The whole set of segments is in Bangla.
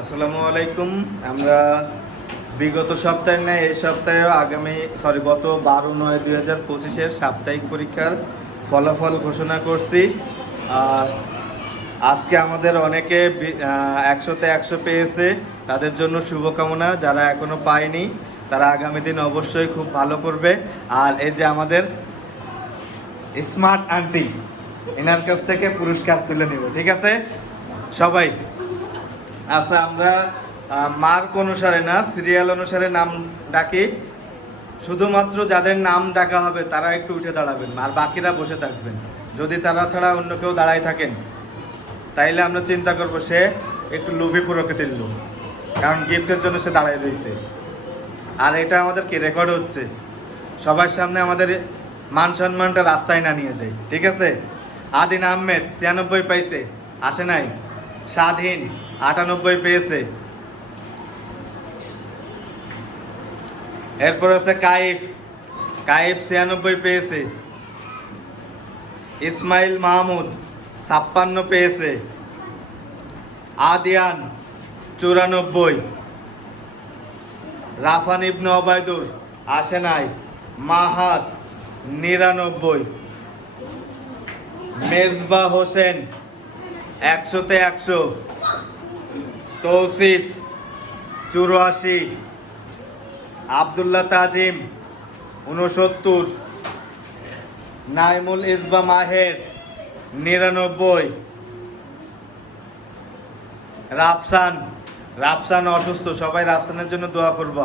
আসসালামু আলাইকুম। আমরা বিগত সপ্তাহে নেই এই সপ্তাহেও গত 12/9/2025 সাপ্তাহিক পরীক্ষার ফলাফল ঘোষণা করছি। আজকে আমাদের অনেকে 100-তে 100 পেয়েছে, তাদের জন্য শুভকামনা। যারা এখনো পায়নি তারা আগামী দিন অবশ্যই খুব ভালো করবে। আর এই যে আমাদের স্মার্ট আন্টি, এনার কাছ থেকে পুরস্কার তুলে নেব, ঠিক আছে সবাই? আচ্ছা, আমরা মার্ক অনুসারে না, সিরিয়াল অনুসারে নাম ডাকি। শুধুমাত্র যাদের নাম ডাকা হবে তারা একটু উঠে দাঁড়াবেন, আর বাকিরা বসে থাকবেন। যদি তারা ছাড়া অন্য কেউ দাঁড়ায় থাকেন তাইলে আমরা চিন্তা করবো সে একটু লোভী প্রকৃতির লোক, কারণ গিফটের জন্য সে দাঁড়ায় রয়েছে। আর এটা আমাদের কি রেকর্ড হচ্ছে, সবার সামনে আমাদের মান সম্মানটা রাস্তায় না নিয়ে যায়, ঠিক আছে? আদিন আহমেদ 96 পাইছে, আসে নাই। স্বাধীন 98 পেয়েছে। এরপর আছে কাইফ 96 পেয়েছে। ইসমাইল মাহমুদ 56 পেয়েছে। আদিয়ান 94। রাফান ইবনে ওবায়দুর আসে নাই। মাহাত 99। মেজবা হোসেন 100-তে 100। তৌসিফ 84। আবদুল্লাহ তাজিম 69। নাইমুল ইসবা মাহের 99। রাফসান অসুস্থ, সবাই রাফসানের জন্য দোয়া করব।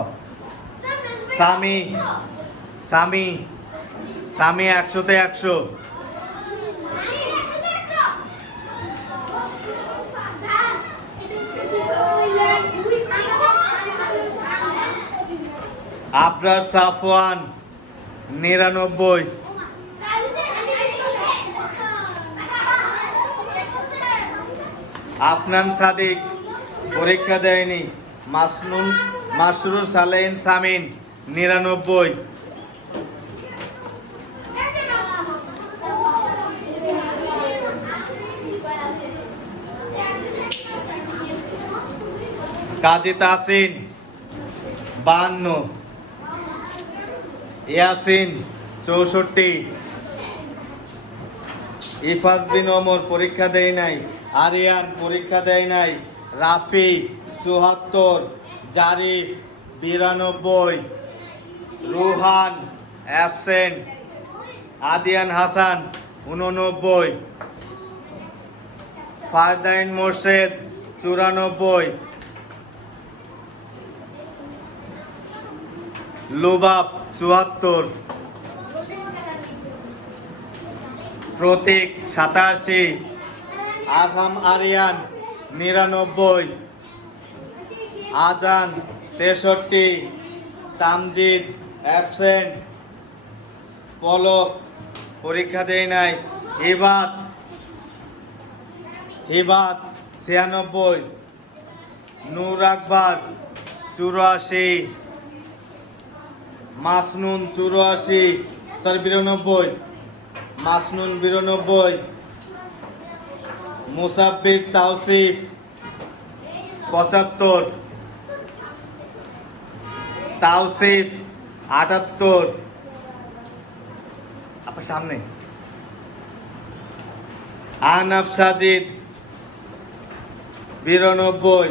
সামি 100-তে 100। আবরার সাফওয়ান 99। আফনান সাদিক পরীক্ষা দেয়নি। মাসরুর সালেহিন সামিন 99। কাজী তাসিন 52। ইয়াসিন 64। ইফাজ বিন ওমর পরীক্ষা দেয় নাই। আরিয়ান পরীক্ষা দেয় নাই। রাফি 74। জারিফ 92। রুহান অ্যাবসেন্ট। আদিয়ান হাসান 89। ফারদাইন মোর্শেদ 94। লুবাব 74। প্রতীক 87। আগাম আরিয়ান 99। আজান 63। তামজিদ অ্যাবসেন্ট। পলক পরীক্ষা দেয় নাই। হিবাত 96। নূর আকবর 84। মাসনুন 92। মাসনুন 92। মুসাব্বির তাওসিফ 75। তাওসিফ 78। আপনার সামনে আনাফ সাজিদ 92।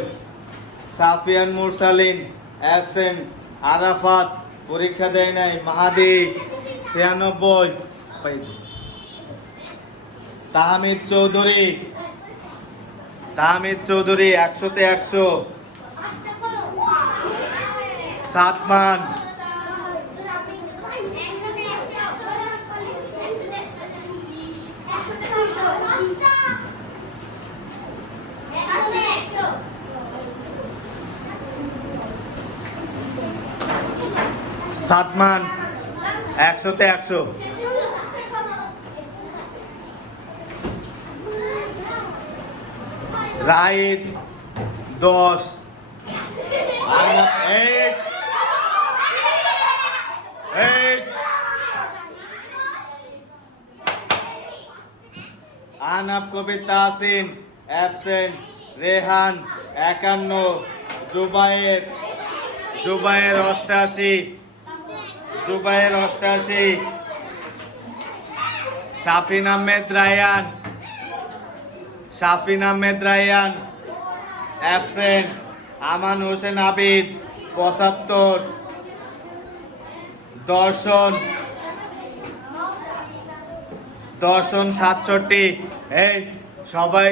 সাফিয়ান মুরসালিন অ্যাবসেন্ট। আরাফাত পরীক্ষা দেয় নাই। মাহাদি 96 পেয়েছে। তাহমিদ চৌধুরী 100-তে 100। সাদমান 100-তে 100। রাইড 10। আনাব কবির তাহসিন অ্যাবসেন্ট। রেহান 51, জুবায়ের, জুবায়ের 88, জুবায়ের 88, শাফিন আহমেদ রায়ান, শাফিন আহমেদ রায়ান অ্যাবসেন্ট। আমান হোসেন আবিদ 75, দর্শন, দর্শন 67। এই সবাই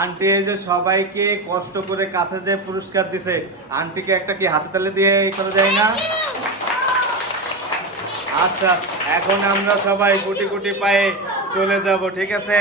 আন্টি এই যে সবাইকে কষ্ট করে কাছে যে পুরস্কার দিছে, আন্টিকে একটা কি হাতে তালে দিয়ে এই করা যায় না? আচ্ছা, এখন আমরা সবাই গুটি গুটি পায়ে চলে যাব, ঠিক আছে?